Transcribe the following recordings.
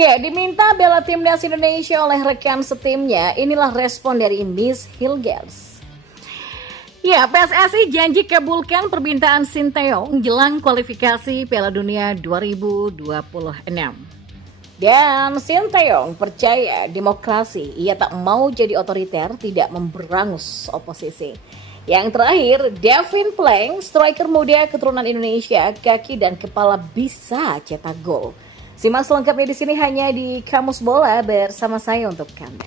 Ya, diminta bela timnas Indonesia oleh rekan setimnya, inilah respon dari Miss Hilgers. Ya, PSSI janji kabulkan permintaan Sinteyong jelang kualifikasi Piala Dunia 2026. Dan Sinteyong percaya demokrasi, ia tak mau jadi otoriter, tidak memberangus oposisi. Yang terakhir, Devin Plank, striker muda keturunan Indonesia, kaki dan kepala bisa cetak gol. Simak selengkapnya di sini hanya di Kamus Bola bersama saya untuk Anda.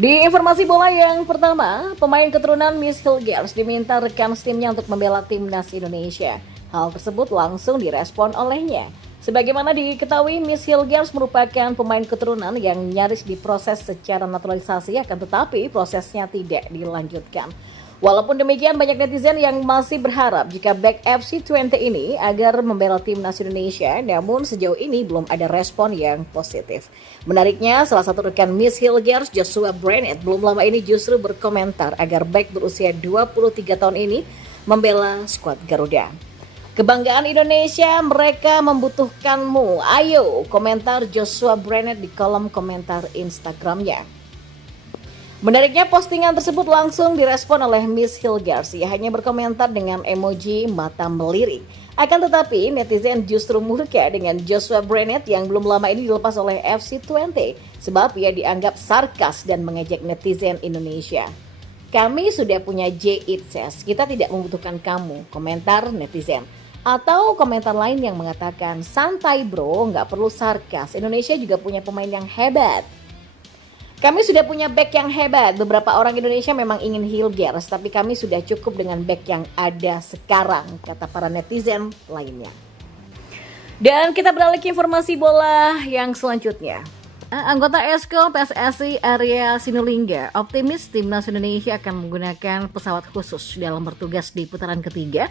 Di informasi bola yang pertama, pemain keturunan Miss Hilgers diminta rekan timnya untuk membela timnas Indonesia. Hal tersebut langsung direspon olehnya. Sebagaimana diketahui, Miss Hilgers merupakan pemain keturunan yang nyaris diproses secara naturalisasi, akan tetapi prosesnya tidak dilanjutkan. Walaupun demikian, banyak netizen yang masih berharap jika back FC20 ini agar membela timnas Indonesia, namun sejauh ini belum ada respon yang positif. Menariknya, salah satu rekan Miss Hilgers, Joshua Brennett, belum lama ini justru berkomentar agar back berusia 23 tahun ini membela skuad Garuda. Kebanggaan Indonesia, mereka membutuhkanmu. Ayo, komentar Joshua Brennett di kolom komentar Instagramnya. Menariknya, postingan tersebut langsung direspon oleh Miss Hilgers. Ia hanya berkomentar dengan emoji mata melirik. Akan tetapi, netizen justru murka dengan Joshua Brennett yang belum lama ini dilepas oleh FC20 sebab ia dianggap sarkas dan mengejek netizen Indonesia. Kami sudah punya J-It-Says, kita tidak membutuhkan kamu, komentar netizen. Atau komentar lain yang mengatakan, santai bro, nggak perlu sarkas, Indonesia juga punya pemain yang hebat. Kami sudah punya back yang hebat, beberapa orang Indonesia memang ingin Hilgers, tapi kami sudah cukup dengan back yang ada sekarang, kata para netizen lainnya. Dan kita beralih ke informasi bola yang selanjutnya. Anggota Esko PSSI Arya Sinulinga optimis timnas Indonesia akan menggunakan pesawat khusus dalam bertugas di putaran ketiga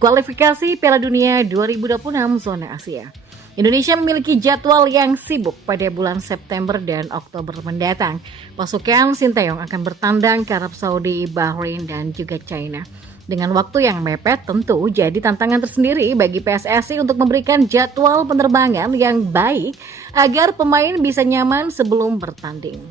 kualifikasi Piala Dunia 2026 zona Asia. Indonesia memiliki jadwal yang sibuk pada bulan September dan Oktober mendatang. Pasukan Sinteyong akan bertandang ke Arab Saudi, Bahrain, dan juga China. Dengan waktu yang mepet tentu jadi tantangan tersendiri bagi PSSI untuk memberikan jadwal penerbangan yang baik agar pemain bisa nyaman sebelum bertanding.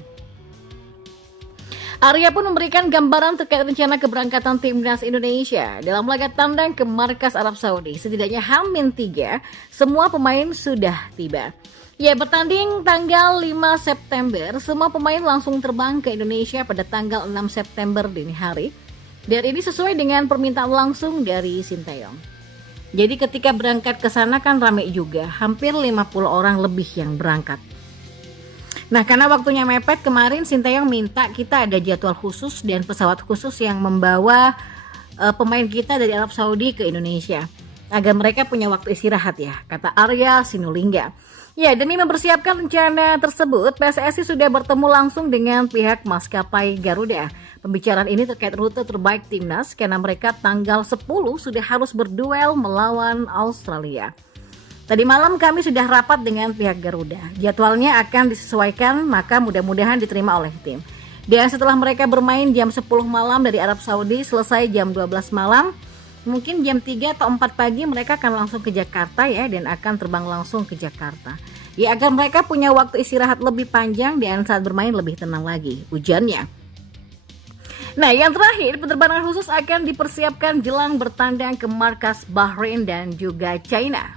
Arya pun memberikan gambaran terkait rencana keberangkatan timnas Indonesia dalam laga tandang ke markas Arab Saudi. Setidaknya H-3 semua pemain sudah tiba. Ya, bertanding tanggal 5 September, semua pemain langsung terbang ke Indonesia pada tanggal 6 September dini hari. Dan ini sesuai dengan permintaan langsung dari Sinteyong. Jadi ketika berangkat ke sana kan ramai juga, hampir 50 orang lebih yang berangkat. Nah, karena waktunya mepet, kemarin Sinteyong minta kita ada jadwal khusus dan pesawat khusus yang membawa pemain kita dari Arab Saudi ke Indonesia agar mereka punya waktu istirahat ya, kata Arya Sinulinga. Ya, demi mempersiapkan rencana tersebut, PSSI sudah bertemu langsung dengan pihak maskapai Garuda. Pembicaraan ini terkait rute terbaik timnas karena mereka tanggal 10 sudah harus berduel melawan Australia. Tadi malam kami sudah rapat dengan pihak Garuda. Jadwalnya akan disesuaikan, maka mudah-mudahan diterima oleh tim. Dan setelah mereka bermain jam 10 malam dari Arab Saudi, selesai jam 12 malam, mungkin jam 3 atau 4 pagi mereka akan langsung ke Jakarta ya, dan akan terbang langsung ke Jakarta. Ya, agar mereka punya waktu istirahat lebih panjang dan saat bermain lebih tenang lagi, ujannya. Nah, yang terakhir, penerbangan khusus akan dipersiapkan jelang bertandang ke markas Bahrain dan juga China.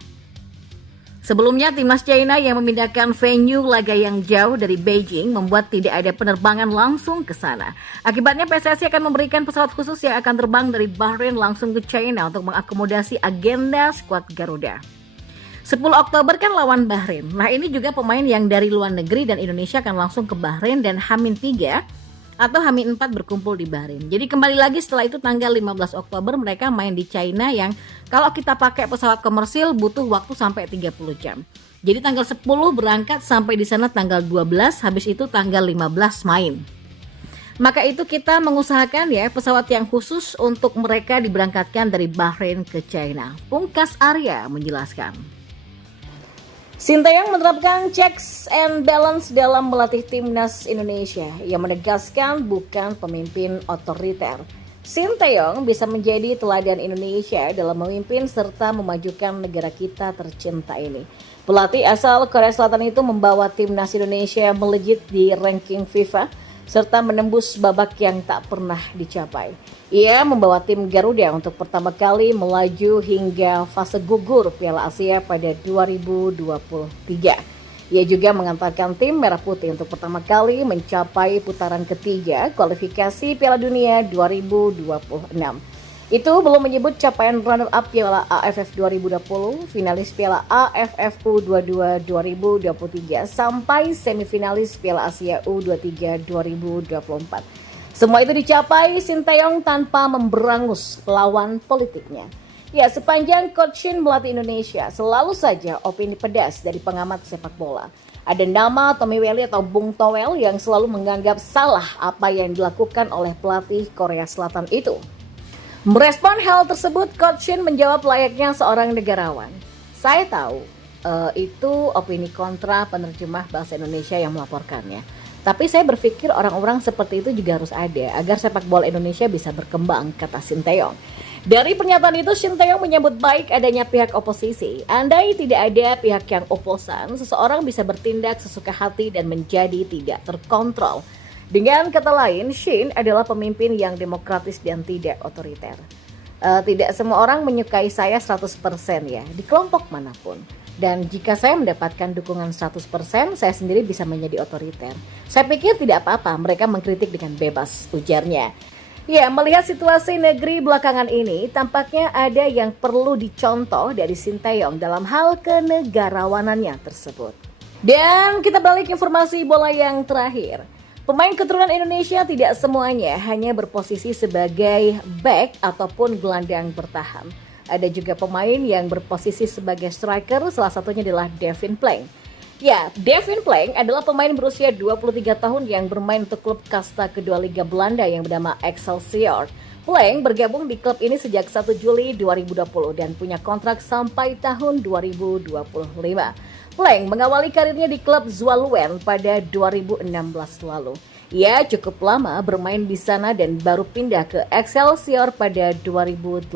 Sebelumnya, timnas China yang memindahkan venue laga yang jauh dari Beijing membuat tidak ada penerbangan langsung ke sana. Akibatnya, PSSI akan memberikan pesawat khusus yang akan terbang dari Bahrain langsung ke China untuk mengakomodasi agenda skuad Garuda. 10 Oktober kan lawan Bahrain. Nah, ini juga pemain yang dari luar negeri dan Indonesia akan langsung ke Bahrain dan H-3 atau H-4 berkumpul di Bahrain. Jadi kembali lagi setelah itu tanggal 15 Oktober mereka main di China yang kalau kita pakai pesawat komersil butuh waktu sampai 30 jam. Jadi tanggal 10 berangkat sampai di sana tanggal 12, habis itu tanggal 15 main. Maka itu kita mengusahakan ya pesawat yang khusus untuk mereka diberangkatkan dari Bahrain ke China. Pungkas Arya menjelaskan. Sinteyong menerapkan checks and balance dalam melatih timnas Indonesia. Ia menegaskan bukan pemimpin otoriter. Sinteyong bisa menjadi teladan Indonesia dalam memimpin serta memajukan negara kita tercinta ini. Pelatih asal Korea Selatan itu membawa timnas Indonesia melejit di ranking FIFA serta menembus babak yang tak pernah dicapai. Ia membawa tim Garuda untuk pertama kali melaju hingga fase gugur Piala Asia pada 2023. Ia juga mengantarkan tim Merah Putih untuk pertama kali mencapai putaran ketiga kualifikasi Piala Dunia 2026. Itu belum menyebut capaian runner-up Piala AFF 2020, finalis Piala AFF U22 2023, sampai semifinalis Piala Asia U23 2024. Semua itu dicapai Sinteyong tanpa memberangus lawan politiknya. Ya, sepanjang Coach Shin melatih Indonesia, selalu saja opini pedas dari pengamat sepak bola. Ada nama Tommy Welly atau Bung Towel yang selalu menganggap salah apa yang dilakukan oleh pelatih Korea Selatan itu. Merespon hal tersebut, Coach Shin menjawab layaknya seorang negarawan. Saya tahu itu opini kontra penerjemah bahasa Indonesia yang melaporkannya. Tapi saya berpikir orang-orang seperti itu juga harus ada agar sepak bola Indonesia bisa berkembang, kata Sinteyong. Dari pernyataan itu, Sinteyong menyambut baik adanya pihak oposisi. Andai tidak ada pihak yang oposan, seseorang bisa bertindak sesuka hati dan menjadi tidak terkontrol. Dengan kata lain, Shin adalah pemimpin yang demokratis dan tidak otoriter. Tidak semua orang menyukai saya 100% ya, di kelompok manapun. Dan jika saya mendapatkan dukungan 100%, saya sendiri bisa menjadi otoriter. Saya pikir tidak apa-apa, mereka mengkritik dengan bebas, ujarnya. Ya, melihat situasi negeri belakangan ini, tampaknya ada yang perlu dicontoh dari Sinteyong dalam hal kenegarawanannya tersebut. Dan kita balik informasi bola yang terakhir. Pemain keturunan Indonesia tidak semuanya hanya berposisi sebagai back ataupun gelandang bertahan. Ada juga pemain yang berposisi sebagai striker, salah satunya adalah Devin Plank. Ya, Devin Plank adalah pemain berusia 23 tahun yang bermain untuk klub kasta kedua Liga Belanda yang bernama Excelsior. Plank bergabung di klub ini sejak 1 Juli 2020 dan punya kontrak sampai tahun 2025. Plank mengawali karirnya di klub Zwolle pada 2016 lalu. Ia cukup lama bermain di sana dan baru pindah ke Excelsior pada 2018.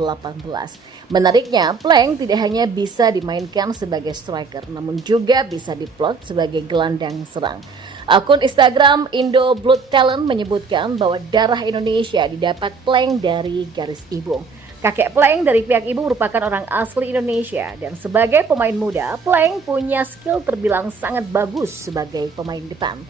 Menariknya, Plank tidak hanya bisa dimainkan sebagai striker, namun juga bisa diplot sebagai gelandang serang. Akun Instagram Indo Blood Talent menyebutkan bahwa darah Indonesia didapat Plank dari garis ibu. Kakek Plank dari pihak ibu merupakan orang asli Indonesia dan sebagai pemain muda, Plank punya skill terbilang sangat bagus sebagai pemain depan.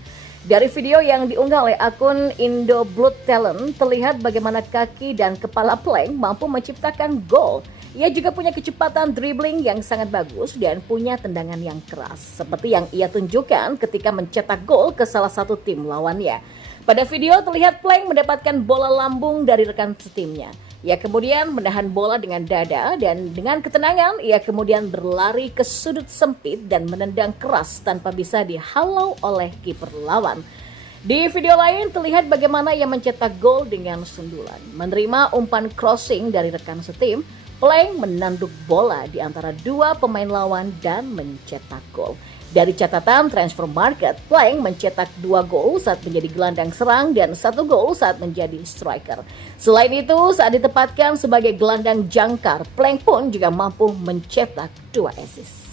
Dari video yang diunggah oleh akun Indo Blood Talent, terlihat bagaimana kaki dan kepala Plank mampu menciptakan gol. Ia juga punya kecepatan dribbling yang sangat bagus dan punya tendangan yang keras, seperti yang ia tunjukkan ketika mencetak gol ke salah satu tim lawannya. Pada video terlihat Plank mendapatkan bola lambung dari rekan setimnya. Ia kemudian menahan bola dengan dada dan dengan ketenangan ia kemudian berlari ke sudut sempit dan menendang keras tanpa bisa dihalau oleh kiper lawan. Di video lain terlihat bagaimana ia mencetak gol dengan sundulan. Menerima umpan crossing dari rekan setim, Plank menanduk bola di antara dua pemain lawan dan mencetak gol. Dari catatan Transfer Market, Plank mencetak 2 gol saat menjadi gelandang serang dan 1 gol saat menjadi striker. Selain itu, saat ditempatkan sebagai gelandang jangkar, Plank pun juga mampu mencetak 2 assist.